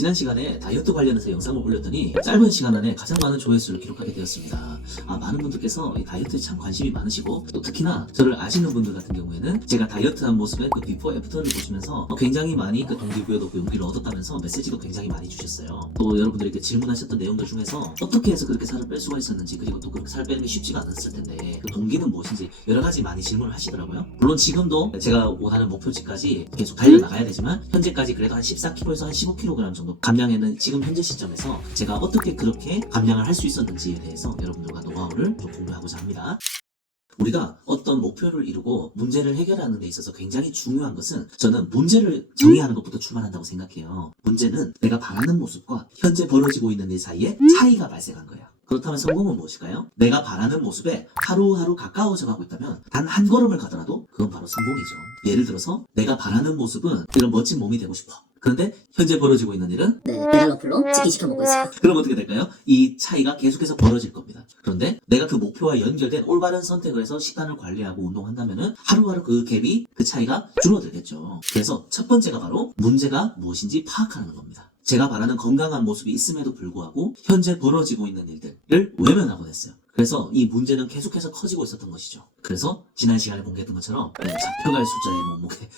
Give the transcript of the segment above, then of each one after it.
지난 시간에 다이어트 관련해서 영상을 올렸더니 짧은 시간 안에 가장 많은 조회수를 기록하게 되었습니다. 많은 분들께서 이 다이어트에 참 관심이 많으시고 또 특히나 저를 아시는 분들 같은 경우에는 제가 다이어트한 모습의 그 비포 애프터를 보시면서 굉장히 많이 그 동기부여도 용기를 얻었다면서 메시지도 굉장히 많이 주셨어요. 또 여러분들이 질문하셨던 내용들 중에서 어떻게 해서 그렇게 살을 뺄 수가 있었는지, 그리고 또 그렇게 살 빼는 게 쉽지가 않았을 텐데 그 동기는 무엇인지 여러 가지 많이 질문을 하시더라고요. 물론 지금도 제가 원하는 목표치까지 계속 달려나가야 되지만 현재까지 그래도 한 14kg에서 한 15kg 정도 감량에는 지금 현재 시점에서 제가 어떻게 그렇게 감량을 할 수 있었는지에 대해서 여러분들과 노하우를 좀 공유하고자 합니다. 우리가 어떤 목표를 이루고 문제를 해결하는 데 있어서 굉장히 중요한 것은, 저는 문제를 정의하는 것부터 출발한다고 생각해요. 문제는 내가 바라는 모습과 현재 벌어지고 있는 일 사이에 차이가 발생한 거예요. 그렇다면 성공은 무엇일까요? 내가 바라는 모습에 하루하루 가까워져 가고 있다면 단 한 걸음을 가더라도 그건 바로 성공이죠. 예를 들어서 내가 바라는 모습은 이런 멋진 몸이 되고 싶어. 그런데 현재 벌어지고 있는 일은 배달 어플로 치킨 시켜 먹고 있어요. 그럼 어떻게 될까요? 이 차이가 계속해서 벌어질 겁니다. 그런데 내가 그 목표와 연결된 올바른 선택을 해서 식단을 관리하고 운동한다면은 하루하루 그 갭이, 그 차이가 줄어들겠죠. 그래서 첫 번째가 바로 문제가 무엇인지 파악하는 겁니다. 제가 바라는 건강한 모습이 있음에도 불구하고 현재 벌어지고 있는 일들을 외면하곤 했어요. 그래서 이 문제는 계속해서 커지고 있었던 것이죠. 그래서 지난 시간에 공개했던 것처럼 잡혀갈 숫자의 몸무게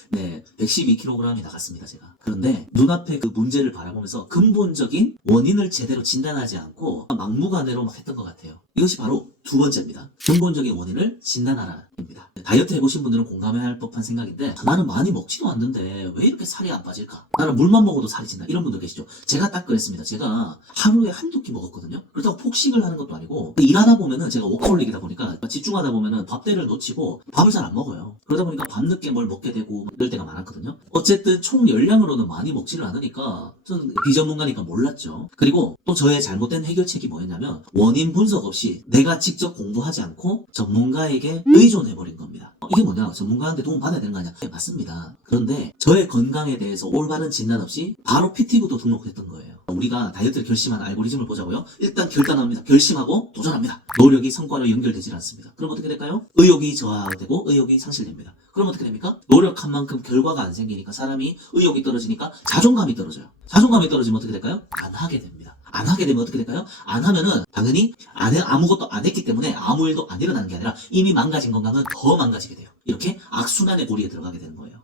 112kg이 나갔습니다, 제가. 그런데 눈앞에 그 문제를 바라보면서 근본적인 원인을 제대로 진단하지 않고 막무가내로 막 했던 것 같아요. 이것이 바로 두 번째입니다. 근본적인 원인을 진단하라입니다. 다이어트 해보신 분들은 공감할 법한 생각인데, 나는 많이 먹지도 않는데 왜 이렇게 살이 안 빠질까? 나는 물만 먹어도 살이 찐다, 이런 분들 계시죠? 제가 딱 그랬습니다. 제가 하루에 한두 끼 먹었거든요. 그렇다고 폭식을 하는 것도 아니고, 일하다 보면은 제가 워커홀릭이다 보니까 집중하다 보면은 밥대를 놓치고 밥을 잘 안 먹어요. 그러다 보니까 밤늦게 뭘 먹게 되고 이럴 때가 많았거든요. 어쨌든 총 열량으로는 많이 먹지를 않으니까 저는 비전문가니까 몰랐죠. 그리고 또 저의 잘못된 해결책이 뭐였냐면, 원인 분석 없이 내가 직접 공부하지 않고 전문가에게 의존해버린 겁니다. 이게 뭐냐, 전문가한테 도움 받아야 되는 거 아니야? 네, 맞습니다. 그런데 저의 건강에 대해서 올바른 진단 없이 바로 PT부터 등록했던 거예요. 우리가 다이어트를 결심한 알고리즘을 보자고요. 일단 결단합니다. 결심하고 도전합니다. 노력이 성과로 연결되질 않습니다. 그럼 어떻게 될까요? 의욕이 저하되고 의욕이 상실됩니다. 그럼 어떻게 됩니까? 노력한 만큼 결과가 안 생기니까 사람이 의욕이 떨어지니까 자존감이 떨어져요. 자존감이 떨어지면 어떻게 될까요? 안 하게 됩니다. 안 하게 되면 어떻게 될까요? 안 하면은 당연히 아무것도 안 했기 때문에 아무 일도 안 일어나는 게 아니라 이미 망가진 건강은 더 망가지게 돼요. 이렇게 악순환의 고리에 들어가게 되는 거예요.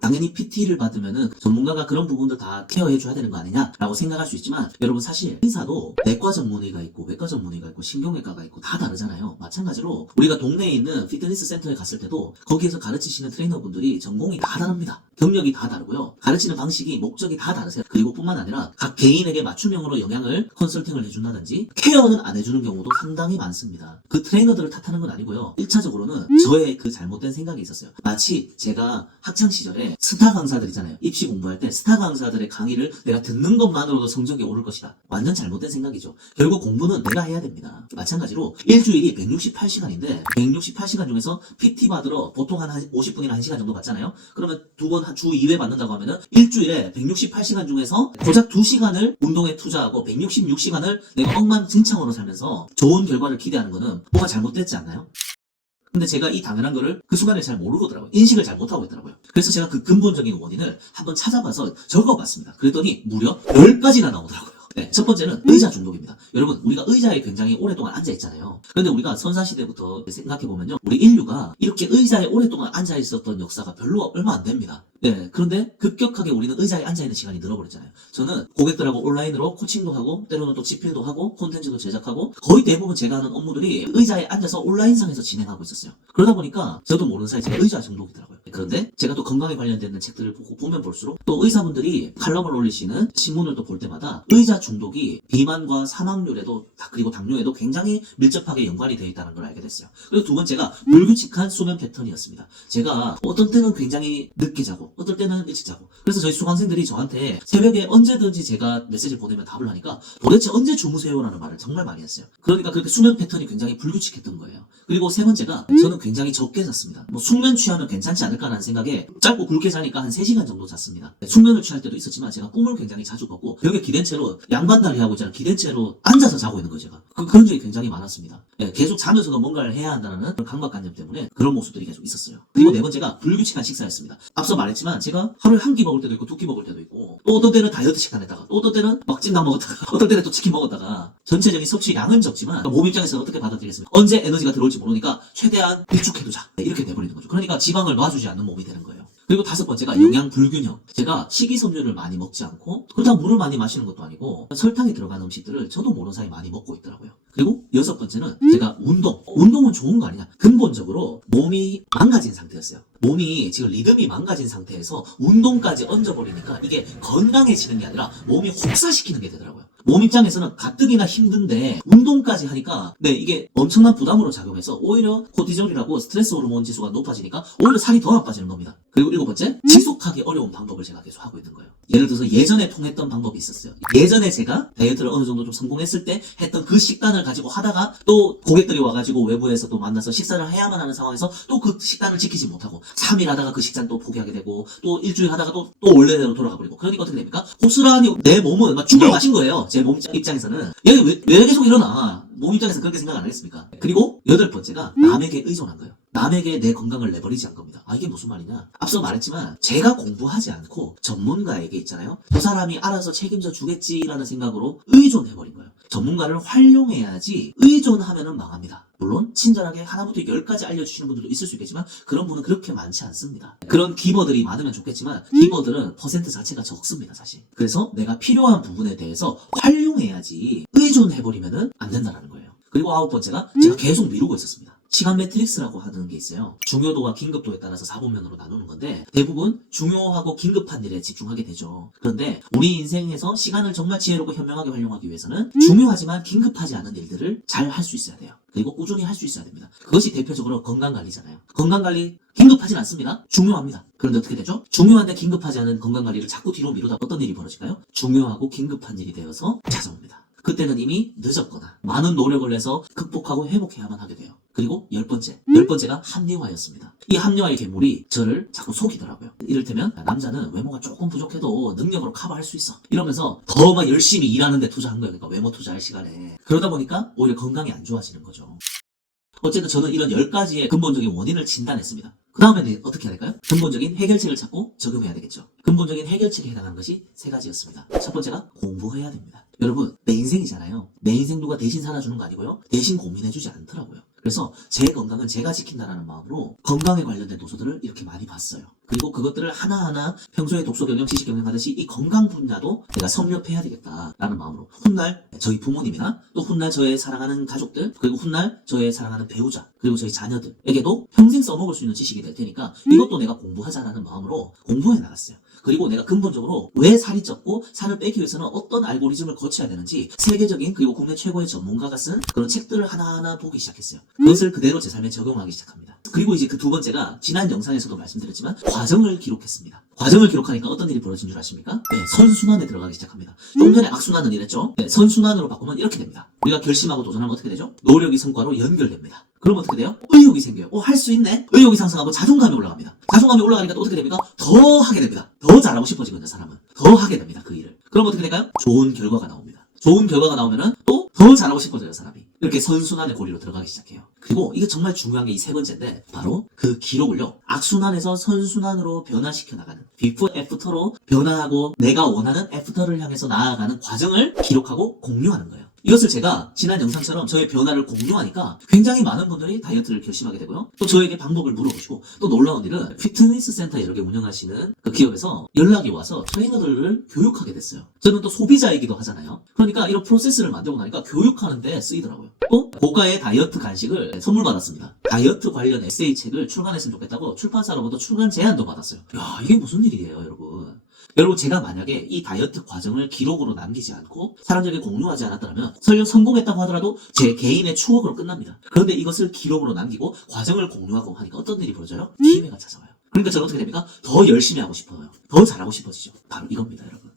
당연히 PT를 받으면은 전문가가 그런 부분들 다 케어해줘야 되는 거 아니냐라고 생각할 수 있지만, 여러분 사실 의사도 내과 전문의가 있고 외과 전문의가 있고 신경외과가 있고 다 다르잖아요. 마찬가지로 우리가 동네에 있는 피트니스 센터에 갔을 때도 거기에서 가르치시는 트레이너분들이 전공이 다 다릅니다. 경력이 다 다르고요. 가르치는 방식이, 목적이 다 다르세요. 그리고 뿐만 아니라 각 개인에게 맞춤형으로 영양을 컨설팅을 해준다든지 케어는 안 해주는 경우도 상당히 많습니다. 그 트레이너들을 탓하는 건 아니고요. 1차적으로는 저의 그 잘못된 생각이 있었어요. 마치 제가 학창시절에 스타 강사들 있잖아요. 입시 공부할 때 스타 강사들의 강의를 내가 듣는 것만으로도 성적이 오를 것이다. 완전 잘못된 생각이죠. 결국 공부는 내가 해야 됩니다. 마찬가지로 일주일이 168시간인데 168시간 중에서 PT 받으러 보통 한 50분이나 1시간 정도 받잖아요. 그러면 두 번 주 2회 받는다고 하면은 일주일에 168시간 중에서 고작 2시간을 운동에 투자하고 166시간을 내가 엉망진창으로 살면서 좋은 결과를 기대하는 거는 뭐가 잘못됐지 않나요? 근데 제가 이 당연한 거를 그 순간에 잘 모르더라고요. 인식을 잘 못하고 있더라고요. 그래서 제가 그 근본적인 원인을 한번 찾아봐서 적어봤습니다. 그랬더니 무려 10가지나 나오더라고요. 네, 첫 번째는 의자 중독입니다. 여러분, 우리가 의자에 굉장히 오랫동안 앉아있잖아요. 그런데 우리가 선사시대부터 생각해보면요, 우리 인류가 이렇게 의자에 오랫동안 앉아있었던 역사가 별로 얼마 안 됩니다. 네, 그런데 급격하게 우리는 의자에 앉아있는 시간이 늘어버렸잖아요. 저는 고객들하고 온라인으로 코칭도 하고 때로는 또 집필도 하고 콘텐츠도 제작하고 거의 대부분 제가 하는 업무들이 의자에 앉아서 온라인상에서 진행하고 있었어요. 그러다 보니까 저도 모르는 사이 제가 의자 중독이더라고요. 그런데 제가 또 건강에 관련된 책들을 보면 볼수록 또 의사분들이 칼럼을 올리시는 신문을 또 볼 때마다 의자 중독이 비만과 사망률에도, 그리고 당뇨에도 굉장히 밀접하게 연관이 되어 있다는 걸 알게 됐어요. 그리고 두 번째가 불규칙한 수면 패턴이었습니다. 제가 어떤 때는 굉장히 늦게 자고 어떨 때는 일찍 자고, 그래서 저희 수강생들이 저한테 새벽에 언제든지 제가 메시지를 보내면 답을 하니까 도대체 언제 주무세요라는 말을 정말 많이 했어요. 그러니까 그렇게 수면 패턴이 굉장히 불규칙했던 거예요. 그리고 세 번째가 저는 굉장히 적게 잤습니다. 숙면 취하면 괜찮지 않을까라는 생각에 짧고 굵게 자니까 한 3시간 정도 잤습니다. 숙면을 취할 때도 있었지만 제가 꿈을 굉장히 자주 꿨고 벽에 기댄 채로 양반다리 하고 있잖아. 기대째로 앉아서 자고 있는 거죠. 제가. 그런 적이 굉장히 많았습니다. 예, 계속 자면서도 뭔가를 해야 한다는 그런 강박관념 때문에 그런 모습들이 계속 있었어요. 그리고 네 번째가 불규칙한 식사였습니다. 앞서 말했지만 제가 하루에 한 끼 먹을 때도 있고 두 끼 먹을 때도 있고 또 어떤 때는 다이어트 식단했다가 또 어떤 때는 막 찜닭 먹었다가 어떤 때는 또 치킨 먹었다가 전체적인 섭취 양은 적지만 몸 입장에서는 어떻게 받아들이겠습니까? 언제 에너지가 들어올지 모르니까 최대한 일축해두자. 네, 이렇게 돼버리는 거죠. 그러니까 지방을 놔주지 않는 몸이 되는 거예요. 그리고 다섯 번째가 영양 불균형. 제가 식이섬유를 많이 먹지 않고 그렇다고 물을 많이 마시는 것도 아니고 설탕이 들어간 음식들을 저도 모르는 사이 많이 먹고 있더라고요. 그리고 여섯 번째는 제가 운동은 좋은 거 아니냐. 근본적으로 몸이 망가진 상태였어요. 몸이 지금 리듬이 망가진 상태에서 운동까지 얹어버리니까 이게 건강해지는 게 아니라 몸이 혹사시키는 게 되더라고요. 몸 입장에서는 가뜩이나 힘든데 운동까지 하니까 네 이게 엄청난 부담으로 작용해서 오히려 코티졸이라고 스트레스 호르몬 지수가 높아지니까 오히려 살이 더 안 빠지는 겁니다. 그리고 일곱 번째, 지속하기 어려운 방법을 제가 계속 하고 있는 거예요. 예를 들어서 예전에 통했던 방법이 있었어요. 예전에 제가 다이어트를 어느 정도 좀 성공했을 때 했던 그 식단을 가지고 하다가 또 고객들이 와가지고 외부에서 또 만나서 식사를 해야만 하는 상황에서 또 그 식단을 지키지 못하고 3일 하다가 그 식단 또 포기하게 되고 또 일주일 하다가 또 원래대로 돌아가 버리고 그러니까 어떻게 됩니까? 고스란히 내 몸은 막 죽을 마신 거예요. 제 몸 입장에서는 얘 왜 계속 일어나? 몸 입장에서 그렇게 생각 안 하겠습니까? 그리고 여덟 번째가 남에게 의존한 거예요. 남에게 내 건강을 내버리지 않은 겁니다. 아 이게 무슨 말이냐? 앞서 말했지만 제가 공부하지 않고 전문가에게 있잖아요. 저 사람이 알아서 책임져 주겠지라는 생각으로 의존해버린 거예요. 전문가를 활용해야지 의존하면은 망합니다. 물론 친절하게 하나부터 10까지 알려주시는 분들도 있을 수 있겠지만 그런 분은 그렇게 많지 않습니다. 그런 기버들이 많으면 좋겠지만 기버들은 퍼센트 자체가 적습니다 사실. 그래서 내가 필요한 부분에 대해서 활용해야지 의존해버리면은 안 된다는 거예요. 그리고 아홉 번째가 제가 계속 미루고 있었습니다. 시간 매트릭스라고 하는 게 있어요. 중요도와 긴급도에 따라서 4분면으로 나누는 건데 대부분 중요하고 긴급한 일에 집중하게 되죠. 그런데 우리 인생에서 시간을 정말 지혜롭고 현명하게 활용하기 위해서는 중요하지만 긴급하지 않은 일들을 잘 할 수 있어야 돼요. 그리고 꾸준히 할 수 있어야 됩니다. 그것이 대표적으로 건강관리잖아요. 건강관리 긴급하진 않습니다. 중요합니다. 그런데 어떻게 되죠? 중요한데 긴급하지 않은 건강관리를 자꾸 뒤로 미루다 어떤 일이 벌어질까요? 중요하고 긴급한 일이 되어서 찾아옵니다. 그때는 이미 늦었거나 많은 노력을 내서 극복하고 회복해야만 하게 돼요. 그리고 열 번째가 합리화였습니다. 이 합리화의 괴물이 저를 자꾸 속이더라고요. 이를테면 남자는 외모가 조금 부족해도 능력으로 커버할 수 있어. 이러면서 더 막 열심히 일하는 데 투자한 거예요. 그러니까 외모 투자할 시간에. 그러다 보니까 오히려 건강이 안 좋아지는 거죠. 어쨌든 저는 이런 10가지의 근본적인 원인을 진단했습니다. 그 다음에는 어떻게 해야 될까요? 근본적인 해결책을 찾고 적용해야 되겠죠. 근본적인 해결책에 해당하는 것이 세 가지였습니다. 첫 번째가 공부해야 됩니다. 여러분, 내 인생이잖아요. 내 인생 누가 대신 살아주는 거 아니고요. 대신 고민해주지 않더라고요. 그래서 제 건강은 제가 지킨다라는 마음으로 건강에 관련된 도서들을 이렇게 많이 봤어요. 그리고 그것들을 하나하나 평소에 독서 경영, 지식 경영 하듯이 이 건강 분야도 내가 섭렵해야 되겠다라는 마음으로 훗날 저희 부모님이나 또 훗날 저의 사랑하는 가족들 그리고 훗날 저의 사랑하는 배우자 그리고 저희 자녀들에게도 평생 써먹을 수 있는 지식이 될 테니까 이것도 내가 공부하자라는 마음으로 공부해 나갔어요. 그리고 내가 근본적으로 왜 살이 쪘고 살을 빼기 위해서는 어떤 알고리즘을 거쳐야 되는지 세계적인 그리고 국내 최고의 전문가가 쓴 그런 책들을 하나하나 보기 시작했어요. 그것을 그대로 제 삶에 적용하기 시작합니다. 그리고 이제 그 두 번째가 지난 영상에서도 말씀드렸지만 과정을 기록했습니다. 과정을 기록하니까 어떤 일이 벌어진 줄 아십니까? 네, 선순환에 들어가기 시작합니다. 좀 전에 악순환은 이랬죠? 네, 선순환으로 바꾸면 이렇게 됩니다. 우리가 결심하고 도전하면 어떻게 되죠? 노력이 성과로 연결됩니다. 그럼 어떻게 돼요? 의욕이 생겨요. 할 수 있네? 의욕이 상승하고 자존감이 올라갑니다. 자존감이 올라가니까 또 어떻게 됩니까? 더 하게 됩니다. 더 잘하고 싶어지거든요, 사람은. 더 하게 됩니다, 그 일을. 그럼 어떻게 될까요? 좋은 결과가 나옵니다. 좋은 결과가 나오면은 또 더 잘하고 싶어져요, 사람이. 이렇게 선순환의 고리로 들어가기 시작해요. 그리고 이게 정말 중요한 게 이 세 번째인데 바로 그 기록을요. 악순환에서 선순환으로 변화시켜 나가는 비포 애프터로 변화하고 내가 원하는 애프터를 향해서 나아가는 과정을 기록하고 공유하는 거예요. 이것을 제가 지난 영상처럼 저의 변화를 공유하니까 굉장히 많은 분들이 다이어트를 결심하게 되고요. 또 저에게 방법을 물어보시고 또 놀라운 일은 피트니스 센터 여러 개 운영하시는 그 기업에서 연락이 와서 트레이너들을 교육하게 됐어요. 저는 또 소비자이기도 하잖아요. 그러니까 이런 프로세스를 만들고 나니까 교육하는 데 쓰이더라고요. 또 고가의 다이어트 간식을 선물 받았습니다. 다이어트 관련 에세이 책을 출간했으면 좋겠다고 출판사로부터 출간 제안도 받았어요. 야, 이게 무슨 일이에요, 여러분. 여러분 제가 만약에 이 다이어트 과정을 기록으로 남기지 않고 사람들에게 공유하지 않았더라면 설령 성공했다고 하더라도 제 개인의 추억으로 끝납니다. 그런데 이것을 기록으로 남기고 과정을 공유하고 하니까 어떤 일이 벌어져요? 기회가 찾아와요. 그러니까 저는 어떻게 됩니까? 더 열심히 하고 싶어요. 더 잘하고 싶어지죠. 바로 이겁니다, 여러분.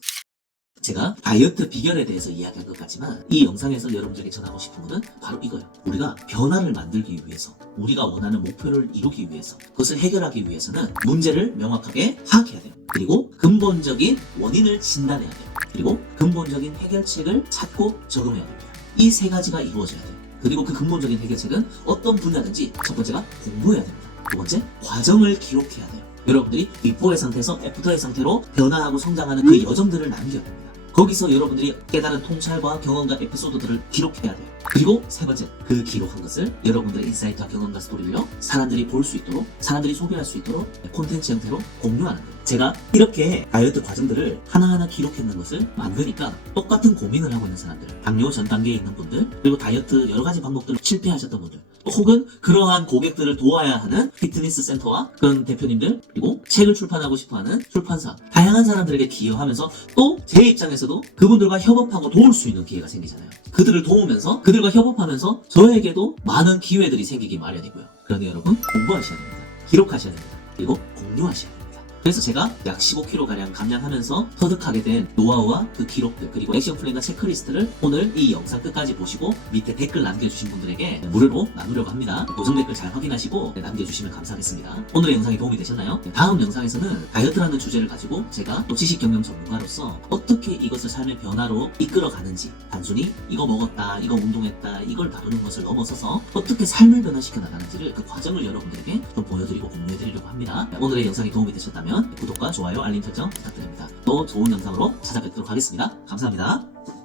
제가 다이어트 비결에 대해서 이야기한 것 같지만 이 영상에서 여러분들에게 전하고 싶은 것은 바로 이거예요. 우리가 변화를 만들기 위해서 우리가 원하는 목표를 이루기 위해서 그것을 해결하기 위해서는 문제를 명확하게 파악해야 돼요. 그리고 근본적인 원인을 진단해야 돼요. 그리고 근본 근본적인 해결책을 찾고 적용해야 됩니다. 이 세 가지가 이루어져야 돼요. 그리고 그 근본적인 해결책은 어떤 분야든지 첫 번째가 공부해야 됩니다. 두 번째, 과정을 기록해야 돼요. 여러분들이 비포의 상태에서 애프터의 상태로 변화하고 성장하는 그 여정들을 남겨야 됩니다. 거기서 여러분들이 깨달은 통찰과 경험과 에피소드들을 기록해야 돼요. 그리고 세 번째, 그 기록한 것을 여러분들의 인사이트와 경험과 스토리를요, 사람들이 볼 수 있도록, 사람들이 소비할 수 있도록 콘텐츠 형태로 공유하는 거예요. 제가 이렇게 다이어트 과정들을 하나하나 기록해놓은 것을 만드니까 똑같은 고민을 하고 있는 사람들, 당뇨 전 단계에 있는 분들, 그리고 다이어트 여러 가지 방법들을 실패하셨던 분들, 혹은 그러한 고객들을 도와야 하는 피트니스 센터와 그런 대표님들, 그리고 책을 출판하고 싶어하는 출판사, 다양한 사람들에게 기여하면서 또 제 입장에서도 그분들과 협업하고 도울 수 있는 기회가 생기잖아요. 그들을 도우면서 그들과 협업하면서 저에게도 많은 기회들이 생기기 마련이고요. 그러니 여러분, 공부하셔야 됩니다. 기록하셔야 됩니다. 그리고 공유하셔야 됩니다. 그래서 제가 약 15kg가량 감량하면서 터득하게 된 노하우와 그 기록들, 그리고 액션 플랜과 체크리스트를 오늘 이 영상 끝까지 보시고 밑에 댓글 남겨주신 분들에게 무료로 나누려고 합니다. 고정 댓글 잘 확인하시고 남겨주시면 감사하겠습니다. 오늘의 영상이 도움이 되셨나요? 다음 영상에서는 다이어트라는 주제를 가지고 제가 또 지식 경영 전문가로서 어떻게 이것을 삶의 변화로 이끌어가는지, 단순히 이거 먹었다, 이거 운동했다, 이걸 다루는 것을 넘어서서 어떻게 삶을 변화시켜 나가는지를, 그 과정을 여러분들에게 좀 보여드리고 공유해드리려고 합니다. 오늘의 영상이 도움이 되셨다면 구독과 좋아요, 알림 설정 부탁드립니다. 또 좋은 영상으로 찾아뵙도록 하겠습니다. 감사합니다.